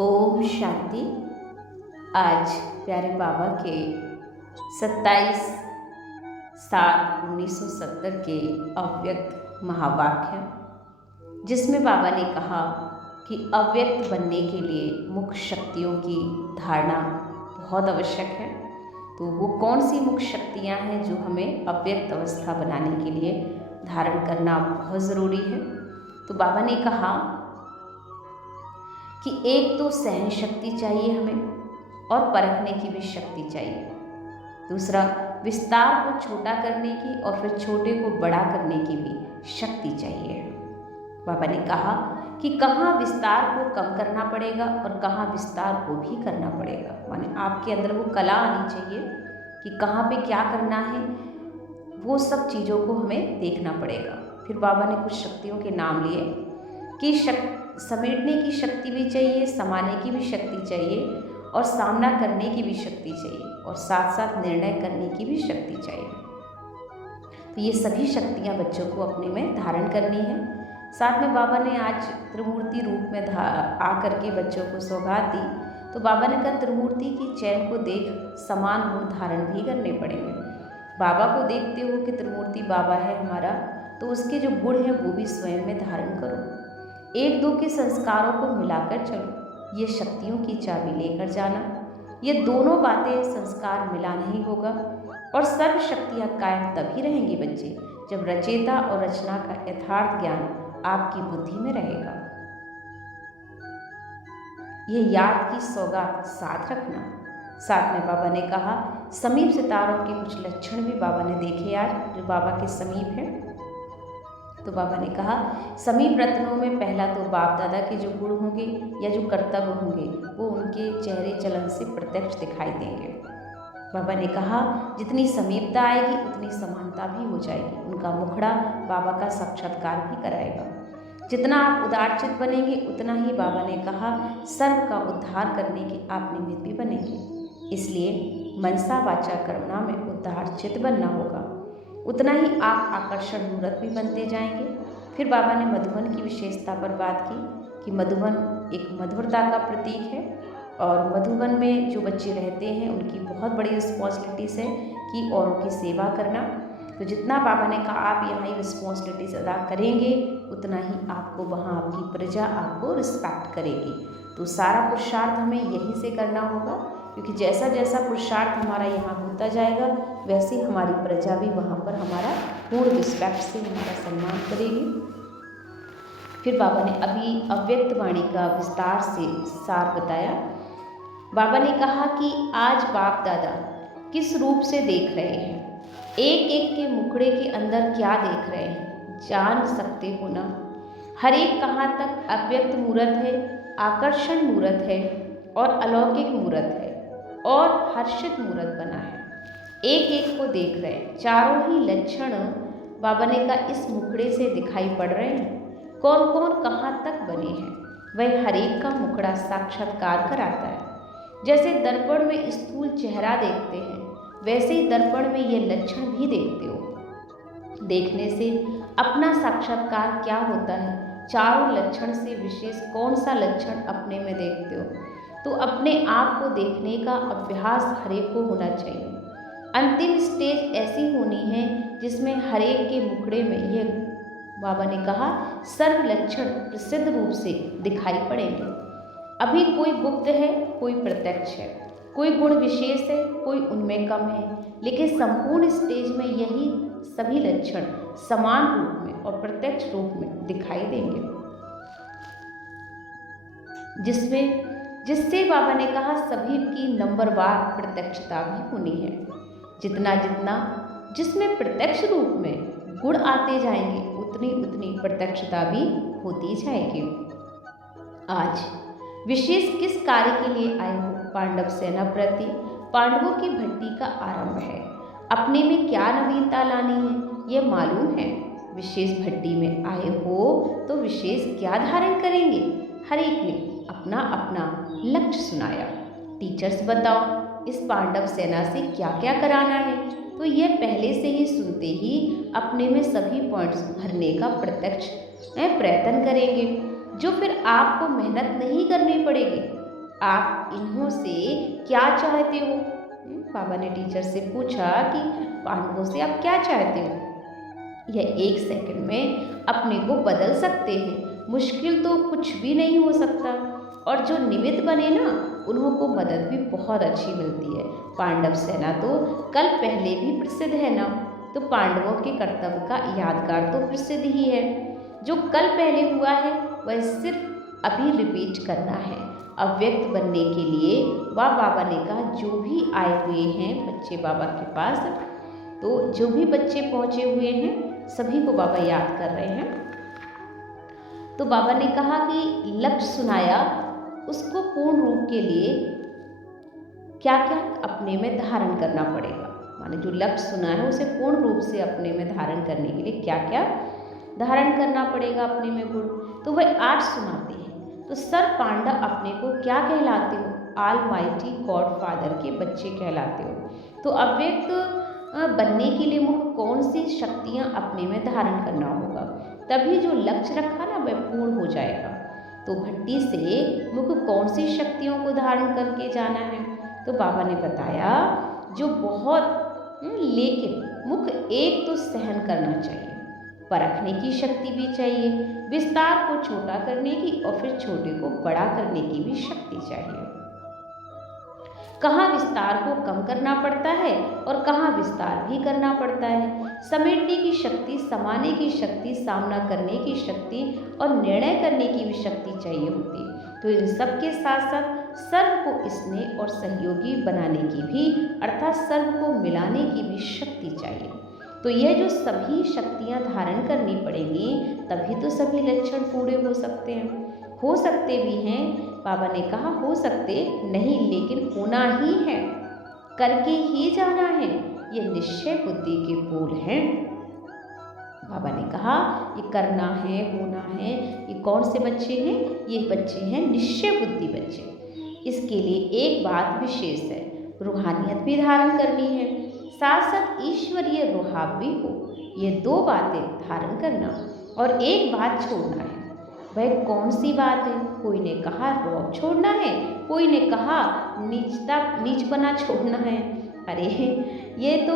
ओम शांति। आज प्यारे बाबा के 27/7/1970 के अव्यक्त महावाक्य, जिसमें बाबा ने कहा कि अव्यक्त बनने के लिए मुख्य शक्तियों की धारणा बहुत आवश्यक है। तो वो कौन सी मुख्य शक्तियाँ हैं जो हमें अव्यक्त अवस्था बनाने के लिए धारण करना बहुत ज़रूरी है। तो बाबा ने कहा कि एक तो सहन शक्ति चाहिए हमें और परखने की भी शक्ति चाहिए। दूसरा, विस्तार को छोटा करने की और फिर छोटे को बड़ा करने की भी शक्ति चाहिए। बाबा ने कहा कि कहाँ विस्तार को कम करना पड़ेगा और कहाँ विस्तार को भी करना पड़ेगा। माने आपके अंदर वो कला आनी चाहिए कि कहाँ पे क्या करना है, वो सब चीज़ों को हमें देखना पड़ेगा। फिर बाबा ने कुछ शक्तियों के नाम लिए कि समेटने की शक्ति भी चाहिए, समाने की भी शक्ति चाहिए और सामना करने की भी शक्ति चाहिए और साथ साथ निर्णय करने की भी शक्ति चाहिए। तो ये सभी शक्तियाँ बच्चों को अपने में धारण करनी है। साथ में बाबा ने आज त्रिमूर्ति रूप में आकर के बच्चों को सौगात दी। तो बाबा ने कहा त्रिमूर्ति की चैन को देख समान गुण धारण भी करने पड़ेंगे। बाबा को देखते हो कि त्रिमूर्ति बाबा है हमारा, तो उसके जो गुण हैं वो भी स्वयं में धारण करो। एक दो के संस्कारों को मिलाकर चलो, ये शक्तियों की चाबी लेकर जाना। ये दोनों बातें, संस्कार मिला नहीं होगा और सर्व शक्तियाँ कायम तभी रहेंगी बच्चे जब रचेता और रचना का यथार्थ ज्ञान आपकी बुद्धि में रहेगा। ये याद की सौगात साथ रखना। साथ में बाबा ने कहा समीप सितारों के कुछ लक्षण भी बाबा ने देखे आज, जो बाबा के समीप हैं। तो बाबा ने कहा समीप रत्नों में पहला तो बाप दादा के जो गुण होंगे या जो कर्तव्य होंगे वो उनके चेहरे चलन से प्रत्यक्ष दिखाई देंगे। बाबा ने कहा जितनी समीपता आएगी उतनी समानता भी हो जाएगी। उनका मुखड़ा बाबा का साक्षात्कार भी कराएगा। जितना आप उदारचित बनेंगे उतना ही बाबा ने कहा सर्व का उद्धार करने के आप निमित्त भी बनेंगे। इसलिए मनसा वाचा कर्मणा में उदारचित बनना होगा, उतना ही आप आकर्षण मूर्त भी बनते जाएंगे। फिर बाबा ने मधुबन की विशेषता पर बात की कि मधुबन एक मधुरता का प्रतीक है और मधुबन में जो बच्चे रहते हैं उनकी बहुत बड़ी रिस्पॉन्सिबिलिटीज़ है कि औरों की सेवा करना। तो जितना बाबा ने कहा आप यहाँ ही रिस्पॉन्सिबिलिटीज़ अदा करेंगे उतना ही आपको वहाँ आपकी प्रजा आपको रिस्पेक्ट करेगी। तो सारा पुरुषार्थ हमें यहीं से करना होगा, क्योंकि जैसा जैसा पुरुषार्थ हमारा यहाँ होता जाएगा वैसे ही हमारी प्रजा भी वहाँ पर हमारा पूर्ण रिस्पेक्ट से हमारा सम्मान करेगी। फिर बाबा ने अभी अव्यक्त वाणी का विस्तार से सार बताया। बाबा ने कहा कि आज बाप दादा किस रूप से देख रहे हैं, एक एक के मुखड़े के अंदर क्या देख रहे हैं, जान सकते हो ना। हर एक कहाँ तक अव्यक्त मूर्त है, आकर्षण मूर्त है और अलौकिक मूर्त है और हर्षित मूर्त बना है। एक एक को देख रहे हैं। चारों ही लक्षण बाबा ने कहा इस मुखड़े से दिखाई पड़ रहे हैं। कौन कौन कहाँ तक बने हैं वह हर एक का मुखड़ा साक्षात्कार कराता है। जैसे दर्पण में स्थूल चेहरा देखते हैं वैसे ही दर्पण में ये लक्षण भी देखते हो। देखने से अपना साक्षात्कार क्या होता है, चारों लक्षण से विशेष कौन सा लक्षण अपने में देखते हो। तो अपने आप को देखने का अभ्यास हरेक को होना चाहिए। अंतिम स्टेज ऐसी होनी है जिसमें हरेक के मुखड़े में ये बाबा ने कहा सर्व लक्षण प्रसिद्ध रूप से दिखाई पड़ेंगे। अभी कोई गुप्त है, कोई प्रत्यक्ष है, कोई गुण विशेष है, कोई उनमें कम है, लेकिन संपूर्ण स्टेज में यही सभी लक्षण समान रूप में और प्रत्यक्ष रूप में दिखाई देंगे, जिससे बाबा ने कहा सभी की नंबरवार प्रत्यक्षता भी होनी है। जितना जितना जिसमें प्रत्यक्ष रूप में गुण आते जाएंगे उतनी उतनी प्रत्यक्षता भी होती जाएगी। आज विशेष किस कार्य के लिए आए हो? पांडव सेना प्रति पांडवों की भट्टी का आरंभ है। अपने में क्या नवीनता लानी है ये मालूम है। विशेष भट्टी में आए हो तो विशेष क्या धारण करेंगे? हर एक ने अपना अपना लक्ष्य सुनाया। टीचर्स बताओ इस पांडव सेना से क्या क्या कराना है। तो ये पहले से ही सुनते ही अपने में सभी पॉइंट्स भरने का प्रत्यक्ष प्रयत्न करेंगे, जो फिर आपको मेहनत नहीं करनी पड़ेगी। आप इन्हों से क्या चाहते हो? बाबा ने टीचर से पूछा कि पांडवों से आप क्या चाहते हो? यह 1 सेकंड में अपने को बदल सकते हैं, मुश्किल तो कुछ भी नहीं हो सकता। और जो निमित्त बने ना, उन्हों को मदद भी बहुत अच्छी मिलती है। पांडव सेना तो कल पहले भी प्रसिद्ध है ना, तो पांडवों के कर्तव्य का यादगार तो प्रसिद्ध ही है। जो कल पहले हुआ है वह सिर्फ अभी रिपीट करना है। अव्यक्त बनने के लिए वह बाबा ने कहा जो भी आए हुए हैं बच्चे बाबा के पास, तो जो भी बच्चे पहुँचे हुए हैं सभी को बाबा याद कर रहे हैं। तो बाबा ने कहा कि लक्ष्य सुनाया, उसको पूर्ण रूप के लिए क्या क्या अपने में धारण करना पड़ेगा। माने जो लक्ष्य सुना है उसे पूर्ण रूप से अपने में धारण करने के लिए क्या क्या धारण करना पड़ेगा अपने में गुण, तो वह 8 सुनाते हैं। तो सर पांडव अपने को क्या कहलाते हो? ऑल माइटी गॉड फादर के बच्चे कहलाते हो। तो अव्यक्त बनने के लिए मुख्य कौन सी शक्तियाँ अपने में धारण करना होगा, तभी जो लक्ष्य रखा ना वह पूर्ण हो जाएगा। तो भट्टी से मुख्य कौन सी शक्तियों को धारण करके जाना है? तो बाबा ने बताया जो बहुत लेकिन मुख्य एक तो सहन करना चाहिए, परखने की शक्ति भी चाहिए, विस्तार को छोटा करने की और फिर छोटे को बड़ा करने की भी शक्ति चाहिए। कहाँ विस्तार को कम करना पड़ता है और कहाँ विस्तार भी करना पड़ता है, समेटने की शक्ति, समाने की शक्ति, सामना करने की शक्ति और निर्णय करने की भी शक्ति चाहिए होती। तो इन सब के साथ साथ सर्व को स्नेह और सहयोगी बनाने की भी, अर्थात सर्व को मिलाने की भी शक्ति चाहिए। तो यह जो सभी शक्तियाँ धारण करनी पड़ेंगी तभी तो सभी लक्षण पूरे हो सकते हैं। हो सकते भी हैं, बाबा ने कहा हो सकते नहीं, लेकिन होना ही है, करके ही जाना है। ये निश्चय बुद्धि के बोल हैं। बाबा ने कहा ये करना है, होना है। ये कौन से बच्चे हैं? ये बच्चे हैं निश्चय बुद्धि बच्चे। इसके लिए एक बात विशेष है, रूहानियत भी धारण करनी है, साथ साथ ईश्वरीय रुहाब भी हो। ये 2 बातें धारण करना और एक बात छोड़ना है। वह कौन सी बात है? कोई ने कहा रौब छोड़ना है, कोई ने कहा नीचपना छोड़ना है। अरे ये तो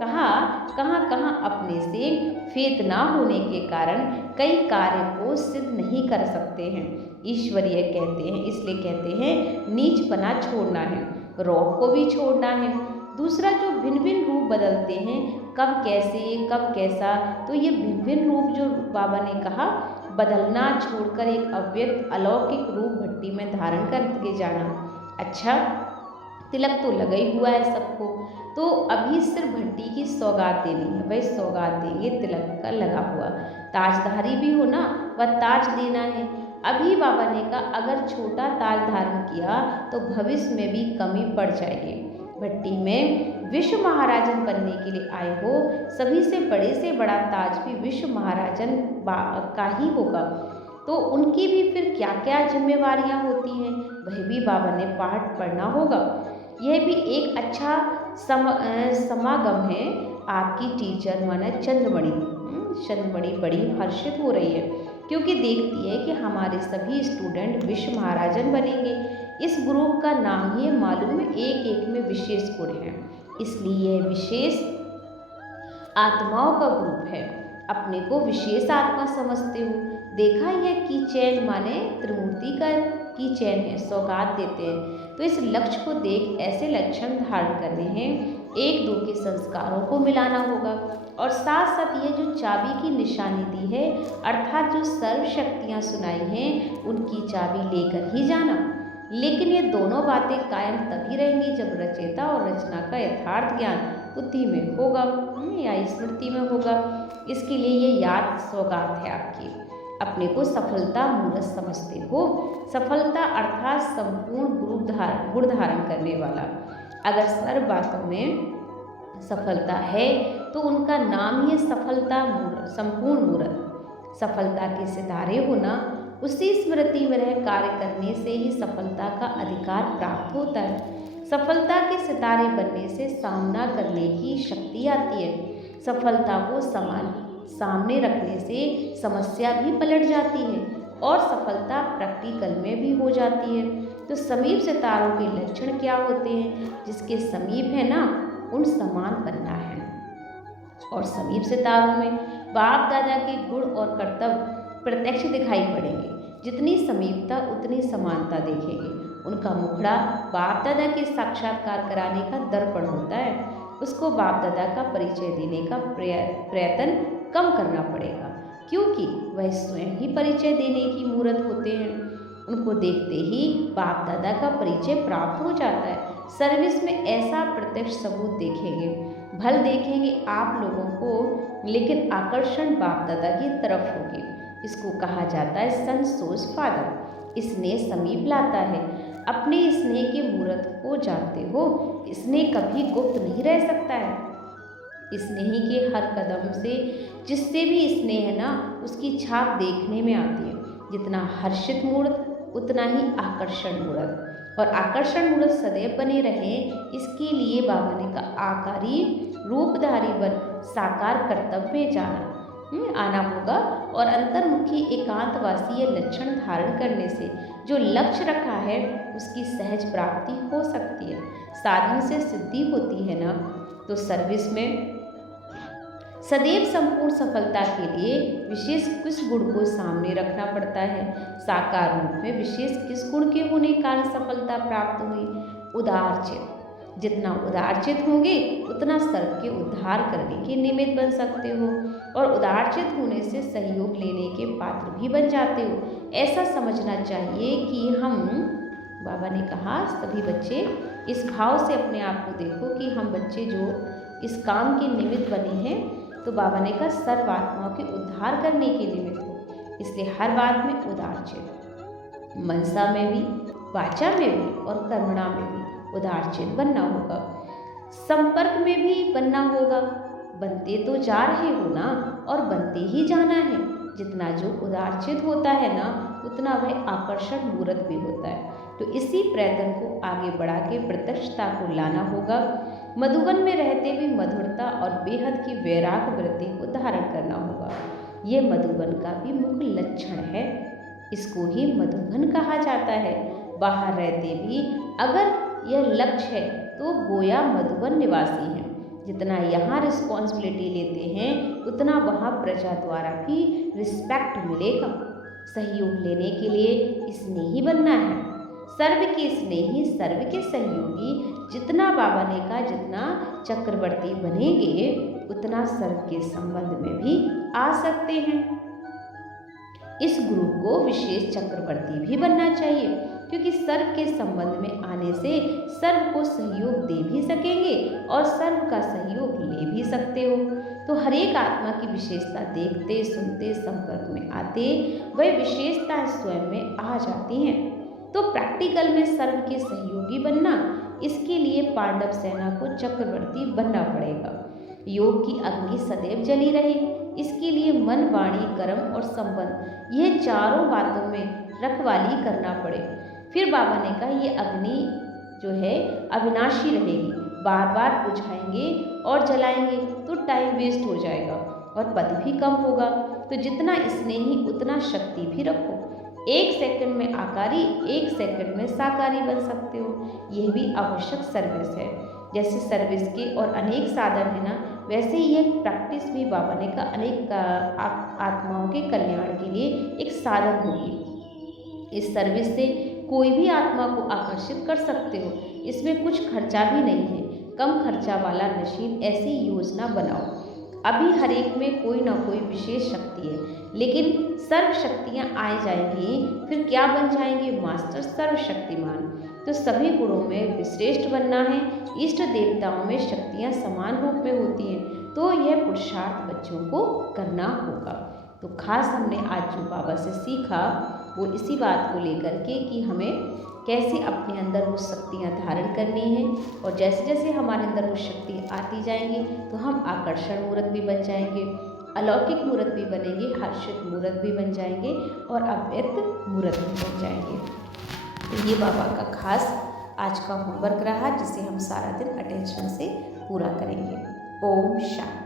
कहाँ कहाँ अपने से फेत ना होने के कारण कई कार्य को सिद्ध नहीं कर सकते हैं। ईश्वरीय कहते हैं, इसलिए कहते हैं नीचपना छोड़ना है, रौब को भी छोड़ना है। दूसरा जो भिन्न भिन्न रूप बदलते हैं, कब कैसे कब कैसा, तो ये भिन्न भिन्न रूप जो बाबा ने कहा बदलना छोड़कर एक अव्यक्त अलौकिक रूप भट्टी में धारण करके जाना। अच्छा, तिलक तो लगा ही हुआ है सबको, तो अभी सिर्फ भट्टी की सौगात देनी है, वही सौगात देंगे तिलक का लगा हुआ। ताजधारी भी हो ना, वह ताज देना है। अभी बाबा ने कहा अगर छोटा ताज धारण किया तो भविष्य में भी कमी पड़ जाएगी। भट्टी में विश्व महाराजन बनने के लिए आए हो, सभी से बड़ा ताज भी विश्व महाराजन का ही होगा। तो उनकी भी फिर क्या क्या जिम्मेवारियां होती हैं, वह भी बाबा ने पाठ पढ़ना होगा। यह भी एक अच्छा समागम है। आपकी टीचर माने चंद्रमणि बड़ी हर्षित हो रही है, क्योंकि देखती है कि हमारे सभी स्टूडेंट विश्व महाराजन बनेंगे। इस ग्रुप का नाम ही मालूम है, एक एक में विशेष गुण है, इसलिए यह विशेष आत्माओं का ग्रुप है। अपने को विशेष आत्मा समझते हो। देखा यह की चैन माने त्रिमूर्ति का की चैन है, सौगात देते हैं। तो इस लक्ष्य को देख ऐसे लक्षण धारण करने हैं, 1-2 के संस्कारों को मिलाना होगा और साथ साथ ये जो चाबी की निशानी दी है, अर्थात जो सर्व शक्तियाँ सुनाई हैं उनकी चाबी लेकर ही जाना। लेकिन ये दोनों बातें कायम तभी रहेंगी जब रचयिता और रचना का यथार्थ ज्ञान बुद्धि में होगा या स्मृति में होगा। इसके लिए ये याद सौगात है आपकी। अपने को सफलता मूर्त समझते हो। सफलता अर्थात संपूर्ण गुण धारण करने वाला। अगर सर्व बातों में सफलता है तो उनका नाम ही सफलता संपूर्ण मूर्त। सफलता के सितारे होना, उसी स्मृति में रह कार्य करने से ही सफलता का अधिकार प्राप्त होता है। सफलता के सितारे बनने से सामना करने की शक्ति आती है। सफलता को सामने रखने से समस्या भी पलट जाती है और सफलता प्रैक्टिकल में भी हो जाती है। तो समीप सितारों के लक्षण क्या होते हैं? जिसके समीप है ना, उन समान बनना है। और समीप सितारों में बाप दादा के गुण और कर्तव्य प्रत्यक्ष दिखाई पड़ेंगे। जितनी समीपता उतनी समानता देखेंगे। उनका मुखड़ा बाप दादा के साक्षात्कार कराने का दर्पण होता है। उसको बाप दादा का परिचय देने का प्रयत्न कम करना पड़ेगा, क्योंकि वह स्वयं ही परिचय देने की मूर्त होते हैं। उनको देखते ही बाप दादा का परिचय प्राप्त हो जाता है। सर्विस में ऐसा प्रत्यक्ष सबूत देखेंगे, भल देखेंगे आप लोगों को, लेकिन आकर्षण बाप दादा की तरफ होगी। इसको कहा जाता है सन सोज फादर। स्नेह समीप लाता है। अपने स्नेह के मूर्त को जानते हो, स्नेह कभी गुप्त नहीं रह सकता है। स्नेही के हर कदम से जिससे भी स्नेह है ना, उसकी छाप देखने में आती है। जितना हर्षित मूर्त उतना ही आकर्षण मूर्त, और आकर्षण मूर्त सदैव बने रहे, इसके लिए बाबा ने कहा आकारी रूपधारी बन साकार कर्तव्य में आना होगा। और अंतर्मुखी एकांतवासी ये लक्षण धारण करने से जो लक्ष्य रखा है उसकी सहज प्राप्ति हो सकती है। साधन से सिद्धि होती है ना, तो सर्विस में सदैव संपूर्ण सफलता के लिए विशेष किस गुण को सामने रखना पड़ता है? साकार रूप में विशेष किस गुण के होने के कारण सफलता प्राप्त हुई? उदारचित। जितना उदारचित होंगे उतना सर्व के उद्धार करने के निमित्त बन सकते हो, और उदारचित होने से सहयोग लेने के पात्र भी बन जाते हो। ऐसा समझना चाहिए कि हम, बाबा ने कहा सभी बच्चे इस भाव से अपने आप को देखो कि हम बच्चे जो इस काम के निमित्त बने हैं, तो बाबा ने कहा सर्व आत्माओं के उद्धार करने के निमित्त हो। इसलिए हर बात में उदारचित, मनसा में भी, वाचा में भी और कर्मणा में भी उदारचित बनना होगा। संपर्क में भी बनना होगा। बनते तो जा रहे हो ना, और बनते ही जाना है। जितना जो उदारचित होता है ना, उतना वह आकर्षण मूर्त भी होता है। तो इसी प्रयत्न को आगे बढ़ा के प्रत्यक्षता को लाना होगा। मधुबन में रहते भी मधुरता और बेहद की वैराग वृत्ति को धारण करना होगा। ये मधुबन का भी मुख्य लक्षण है। इसको ही मधुबन कहा जाता है। बाहर रहते भी अगर यह लक्ष्य है तो गोया मधुबन निवासी हैं। जितना यहाँ रिस्पॉन्सिबिलिटी लेते हैं उतना वहाँ प्रजा द्वारा भी रिस्पेक्ट मिलेगा। सहयोग लेने के लिए स्नेही बनना है। सर्व के स्नेही, सर्व के सहयोगी। जितना बाबा ने कहा जितना चक्रवर्ती बनेंगे उतना सर्व के संबंध में भी आ सकते हैं। इस गुरु को विशेष चक्रवर्ती भी बनना चाहिए, क्योंकि सर्व के संबंध में आने से सर्व को सहयोग दे भी सकेंगे और सर्व का सहयोग ले भी सकते हो। तो हर एक आत्मा की विशेषता देखते, सुनते, संपर्क में आते वह विशेषताएं स्वयं में आ जाती हैं। तो प्रैक्टिकल में सर्व के सहयोगी बनना, इसके लिए पांडव सेना को चक्रवर्ती बनना पड़ेगा। योग की अग्नि सदैव जली रहे, इसके लिए मन, वाणी, कर्म और संबंध, यह चारों बातों में रखवाली करना पड़े। फिर बाबा ने कहा ये अग्नि जो है अविनाशी रहेगी। बार बार बुझाएंगे और जलाएंगे तो टाइम वेस्ट हो जाएगा और पद भी कम होगा। तो जितना स्नेही उतना शक्ति भी रखो। 1 सेकंड में आकारी, 1 सेकंड में साकारी बन सकते हो। यह भी आवश्यक सर्विस है। जैसे सर्विस के और अनेक साधन है ना, वैसे ही एक प्रैक्टिस भी बाबा ने कहा अनेक आत्माओं के कल्याण के लिए एक साधन होगी। इस सर्विस से कोई भी आत्मा को आकर्षित कर सकते हो। इसमें कुछ खर्चा भी नहीं है। कम खर्चा वाला मशीन ऐसी योजना बनाओ। अभी हर एक में कोई ना कोई विशेष शक्ति है, लेकिन सर्व शक्तियाँ आ जाएंगी, फिर क्या बन जाएंगे? मास्टर सर्वशक्तिमान। तो सभी गुणों में श्रेष्ठ बनना है। इष्ट देवताओं में शक्तियाँ समान रूप में होती हैं, तो यह पुरुषार्थ बच्चों को करना होगा। तो खास हमने आज जो बाबा से सीखा वो इसी बात को लेकर के कि हमें कैसे अपने अंदर वो शक्तियाँ धारण करनी है, और जैसे जैसे हमारे अंदर वो शक्ति आती जाएंगी तो हम आकर्षण मूर्त भी बन जाएंगे, अलौकिक मूर्त भी बनेंगे, हर्षित मूर्त भी बन जाएंगे और अव्यक्त मूर्त भी बन जाएंगे। तो ये बाबा का खास आज का होमवर्क रहा, जिसे हम सारा दिन अटेंशन से पूरा करेंगे। ओम शांति।